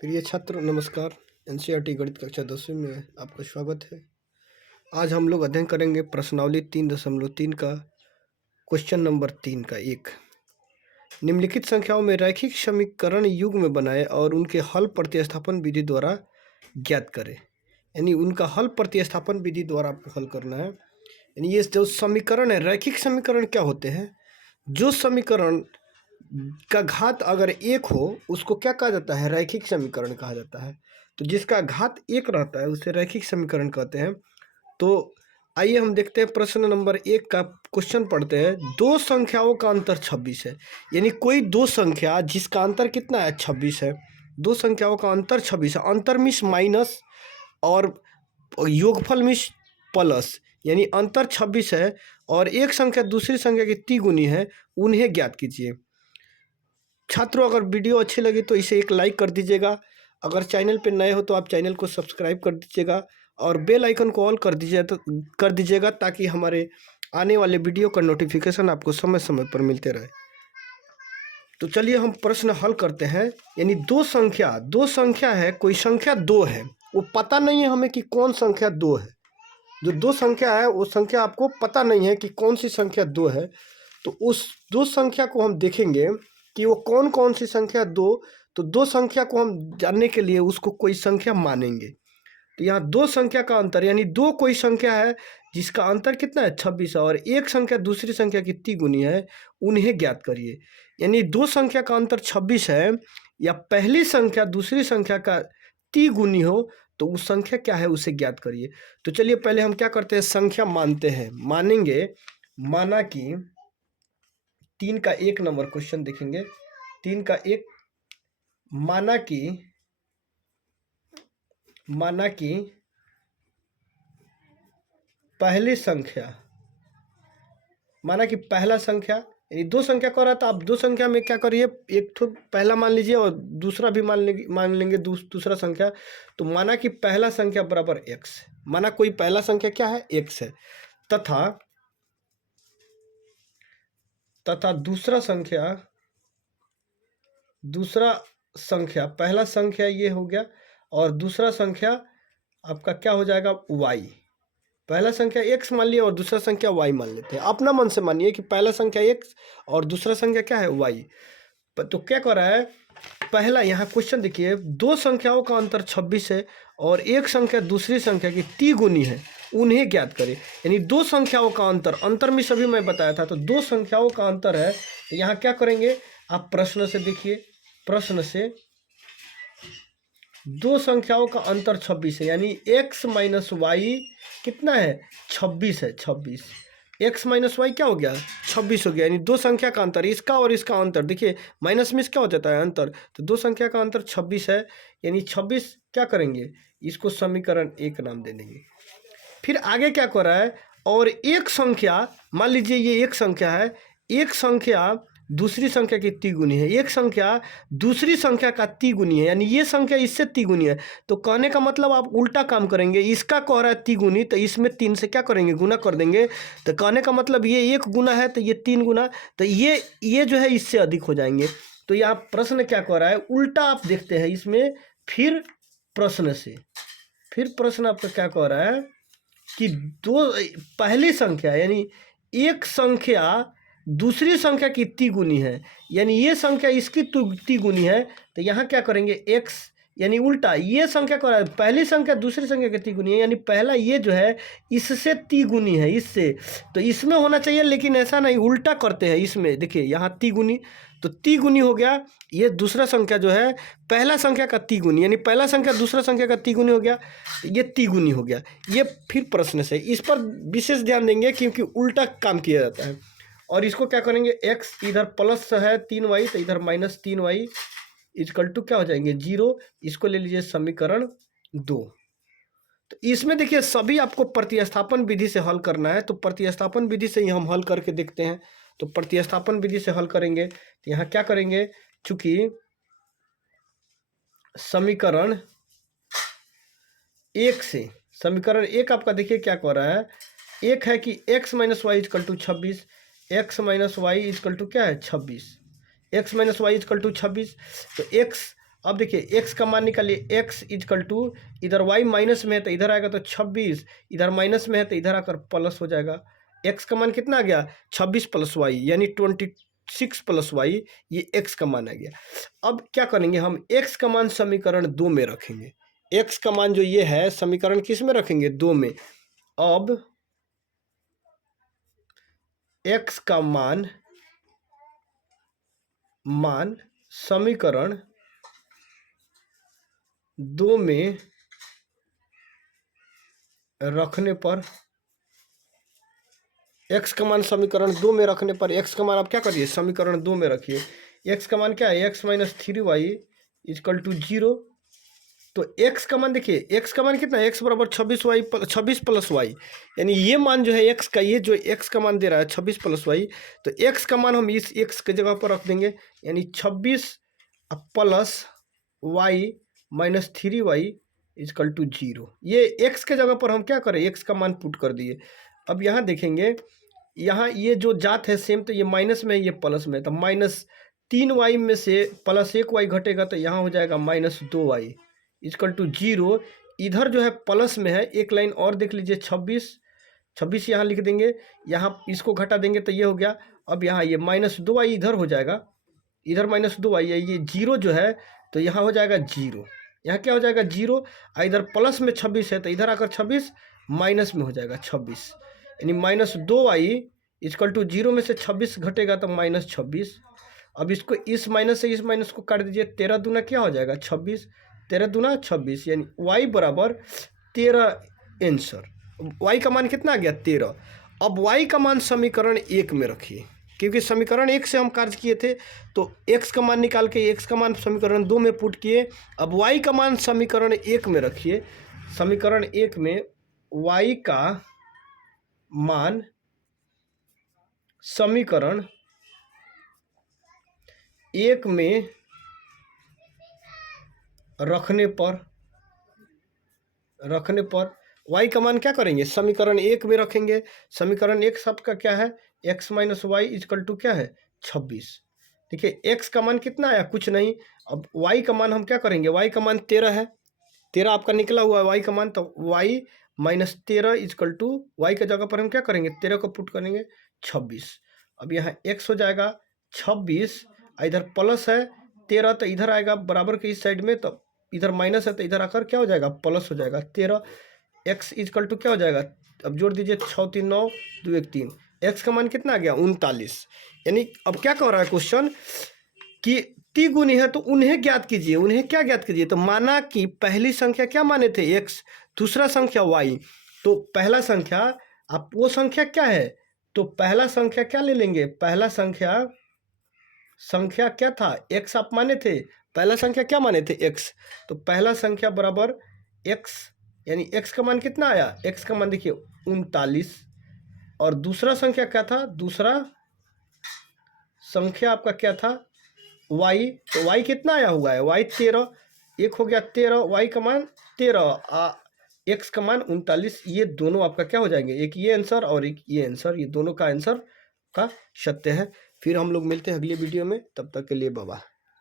प्रिय छात्र नमस्कार। एनसीईआरटी गणित कक्षा 10वीं में आपका स्वागत है। आज हम लोग अध्ययन करेंगे प्रश्नावली 3.3 का क्वेश्चन नंबर 3 का एक। निम्नलिखित संख्याओं में रैखिक समीकरण युग्म में बनाए और उनके हल प्रतिस्थापन विधि द्वारा ज्ञात करें। यानी उनका हल प्रतिस्थापन विधि द्वारा आपको हल करना है। यानी ये जो समीकरण है, रैखिक समीकरण क्या होते हैं? जो समीकरण का घात अगर एक हो उसको क्या कहा जाता है? रैखिक समीकरण कहा जाता है। तो जिसका घात एक रहता है उसे रैखिक समीकरण कहते हैं। तो आइए हम देखते हैं प्रश्न नंबर 1 का क्वेश्चन पढ़ते हैं। दो संख्याओं का अंतर 26 है। यानी कोई दो संख्या जिसका अंतर कितना है? 26 है। दो संख्याओं का अंतर 26 है। अंतर मीन्स माइनस और योगफल मीन्स प्लस। यानी अंतर 26 है और एक संख्या दूसरी संख्या की तिगुनी है, उन्हें ज्ञात कीजिए। छात्रों, अगर वीडियो अच्छी लगी तो इसे एक लाइक कर दीजिएगा। अगर चैनल पर नए हो तो आप चैनल को सब्सक्राइब कर दीजिएगा और बेल आइकन को ऑल कर दीजिएगा ताकि हमारे आने वाले वीडियो का नोटिफिकेशन आपको समय समय पर मिलते रहे। तो चलिए हम प्रश्न हल करते हैं। यानी दो संख्या है, कोई संख्या दो है, वो पता नहीं है हमें कि कौन संख्या दो है। जो दो संख्या है वो संख्या आपको पता नहीं है कि कौन सी संख्या दो है। तो उस दो संख्या को हम देखेंगे कि वो कौन कौन सी संख्या दो। तो दो संख्या को हम जानने के लिए उसको कोई संख्या मानेंगे। तो यहाँ दो संख्या का अंतर, यानी दो कोई संख्या है जिसका अंतर कितना है? 26 है और एक संख्या दूसरी संख्या की तिगुनी है, उन्हें ज्ञात करिए। यानी दो संख्या का अंतर 26 है या पहली संख्या दूसरी संख्या का तिगुनी हो तो उस संख्या क्या है उसे ज्ञात करिए। तो चलिए पहले हम क्या करते हैं, संख्या मानते हैं। मानेंगे, माना कि 3 का 1 नंबर क्वेश्चन देखेंगे। 3 का 1, माना कि पहली संख्या, माना कि पहला संख्या, यानी दो संख्या कह रहा था। आप दो संख्या में क्या करिए, एक तो पहला मान लीजिए और दूसरा भी मान लेंगे दूसरा संख्या। तो माना कि पहला संख्या बराबर x। माना कोई पहला संख्या क्या है? x है। तथा दूसरा संख्या पहला संख्या ये हो गया और दूसरा संख्या आपका क्या हो जाएगा? y। पहला संख्या x मान लिया और दूसरा संख्या y मान लेते हैं। अपना मन से मानिए कि पहला संख्या x और दूसरा संख्या क्या है? y। तो क्या कर रहा है? पहला यहाँ क्वेश्चन देखिए, दो संख्याओं का अंतर 26 है और एक संख्या दूसरी संख्या की तिगुनी है, उन्हें ज्ञात करें। यानी दो संख्याओं का अंतर में सभी मैं बताया था। तो दो संख्याओं का अंतर है तो यहाँ क्या करेंगे आप? प्रश्न से देखिए, प्रश्न से दो संख्याओं का अंतर 26 है, यानी x माइनस वाई कितना है? 26 है। 26 x माइनस वाई क्या हो गया? 26 हो गया। यानी दो संख्या का अंतर, इसका और इसका अंतर देखिए, माइनस में क्या हो जाता है? अंतर। तो दो संख्या का अंतर 26 है, यानी 26 क्या करेंगे? इसको समीकरण 1 नाम दे देंगे। फिर आगे क्या कर रहा है? और एक संख्या, मान लीजिए ये एक संख्या है, एक संख्या दूसरी संख्या की तिगुनी है, एक संख्या दूसरी संख्या का तिगुनी है, यानी ये संख्या इससे तिगुनी है। तो कहने का मतलब आप उल्टा काम करेंगे। इसका कह रहा है तिगुनी, तो इसमें 3 से क्या करेंगे? गुना कर देंगे। तो कहने का मतलब ये 1 गुना है तो ये 3 गुना, तो ये जो है इससे अधिक हो जाएंगे। तो यहाँ प्रश्न क्या कह रहा है? उल्टा आप देखते हैं इसमें। फिर प्रश्न आपका क्या कह रहा है कि पहली संख्या, यानी एक संख्या दूसरी संख्या की तिगुनी है, यानी ये संख्या इसकी तिगुनी है। तो यहाँ क्या करेंगे? x, यानी उल्टा ये संख्या कर रहा है, पहली संख्या दूसरी संख्या की तिगुनी है, यानी पहला ये जो है इससे तिगुनी है, इससे। तो इसमें होना चाहिए लेकिन ऐसा नहीं, उल्टा करते हैं इसमें। देखिए यहाँ तिगुनी, तो तिगुनी हो गया। ये दूसरा संख्या जो है पहला संख्या का तिगुनी, यानी पहला संख्या दूसरा संख्या का तिगुनी हो गया, ये तिगुनी हो गया। ये फिर प्रश्न से इस पर विशेष ध्यान देंगे क्योंकि उल्टा काम किया जाता है। और इसको क्या करेंगे? x इधर प्लस है 3y तो इधर माइनस 3y इक्वल टू क्या हो जाएंगे? 0। इसको ले लीजिए समीकरण 2। तो इसमें देखिए सभी आपको प्रतिस्थापन विधि से हल करना है। तो प्रतिस्थापन विधि से ही हम हल करके देखते हैं। तो प्रतिस्थापन विधि से हल करेंगे तो यहाँ क्या करेंगे? चूंकि समीकरण 1 से, समीकरण 1 आपका देखिए क्या कह रहा है? एक है कि x minus Y equal to 26, x minus Y equal to क्या है? 26। x minus Y equal to 26। तो x अब देखिए x का मान निकालिए, x इजकल टू, इधर y माइनस में है तो इधर आएगा तो 26, इधर माइनस में है तो इधर आकर प्लस हो जाएगा। x का मान कितना आ गया 26 प्लस वाई यानी 26 प्लस वाई, ये x का मान आ गया। अब क्या करेंगे हम, x का मान समीकरण 2 में रखेंगे। x का मान जो ये है समीकरण किस में रखेंगे, 2 में। अब x का मान समीकरण 2 में रखने पर, x का मान समीकरण 2 में रखने पर, x का मान आप क्या करिए समीकरण 2 में रखिए। x का मान क्या है, x minus 3y is equal to 0। तो x का मान देखिए, x का मान कितना है, x बराबर 26 प्लस वाई, यानी ये मान जो है x का, ये जो x का मान दे रहा है 26 प्लस वाई, तो x का मान हम इस x के जगह पर रख देंगे, यानी 26 plus Y minus 3y is equal to 0। ये x के जगह पर हम क्या करें, x का मान पुट कर दिए। अब यहाँ देखेंगे, यहाँ ये जो जात है सेम, तो ये माइनस में है ये प्लस में, तो माइनस 3y में से प्लस 1y घटेगा तो यहाँ हो जाएगा माइनस 2y इजकल टू 0। इधर जो है प्लस में है, एक लाइन और देख लीजिए, 26 यहाँ लिख देंगे, यहाँ इसको घटा देंगे तो ये हो गया। अब यहाँ ये माइनस 2y इधर हो जाएगा, इधर माइनस 2y है, ये 0 जो है तो यहाँ हो जाएगा 0, यहाँ क्या हो जाएगा 0। इधर प्लस में 26 है तो इधर आकर 26 माइनस में हो जाएगा 26, यानी माइनस 2y इजकल टू 0 में से 26 घटेगा तो माइनस 26। अब इसको इस माइनस से इस माइनस को काट दीजिए, 13 दूना क्या हो जाएगा 26, 13 दूना 26, यानी y बराबर 13 आंसर। y का मान कितना आ गया 13। अब y का मान समीकरण 1 में रखिए, क्योंकि समीकरण 1 से हम कार्य किए थे, तो x का मान निकाल के x का मान समीकरण 2 में पुट किए। अब y का मान समीकरण 1 में रखिए, समीकरण 1 में y का मान समीकरण 1 में रखने पर y का मान क्या करेंगे, समीकरण 1 में रखेंगे। समीकरण 1 सबका क्या है, x minus Y is equal to क्या है 26। देखिए x का मान कितना आया, कुछ नहीं। अब y का मान हम क्या करेंगे, y का मान 13 है, 13 आपका निकला हुआ है y का मान, तो y minus 13 is equal to Y के जगह पर हम क्या करेंगे 13 को पुट करेंगे 26। अब यहाँ x हो जाएगा 26, इधर प्लस है 13 तो इधर आएगा बराबर के इस साइड में, तो इधर माइनस है तो इधर आकर क्या हो जाएगा प्लस हो जाएगा 13। x इजकल टू क्या हो जाएगा, अब जोड़ दीजिए 6 3 9 2 1 3, x का मान कितना आ गया 39। यानी अब क्या कह रहा है क्वेश्चन कि तिगुनी है तो उन्हें ज्ञात कीजिए। उन्हें क्या ज्ञात कीजिए, तो माना कि पहली संख्या क्या माने थे x, दूसरा संख्या y, तो पहला संख्या आप वो संख्या क्या है, तो पहला संख्या क्या ले लेंगे, पहला संख्या क्या था x आप माने थे, पहला संख्या क्या माने थे x, तो पहला संख्या बराबर x, यानी x का मान कितना आया, x का मान देखिए 39। और दूसरा संख्या क्या था, दूसरा संख्या आपका क्या था y, तो y कितना आया हुआ है y 13, एक हो गया 13, y का मान 13, x का मान 39। ये दोनों आपका क्या हो जाएंगे, एक ये आंसर और एक ये आंसर, ये दोनों का आंसर का सत्य है। फिर हम लोग मिलते हैं अगले वीडियो में, तब तक के लिए बाय बाय।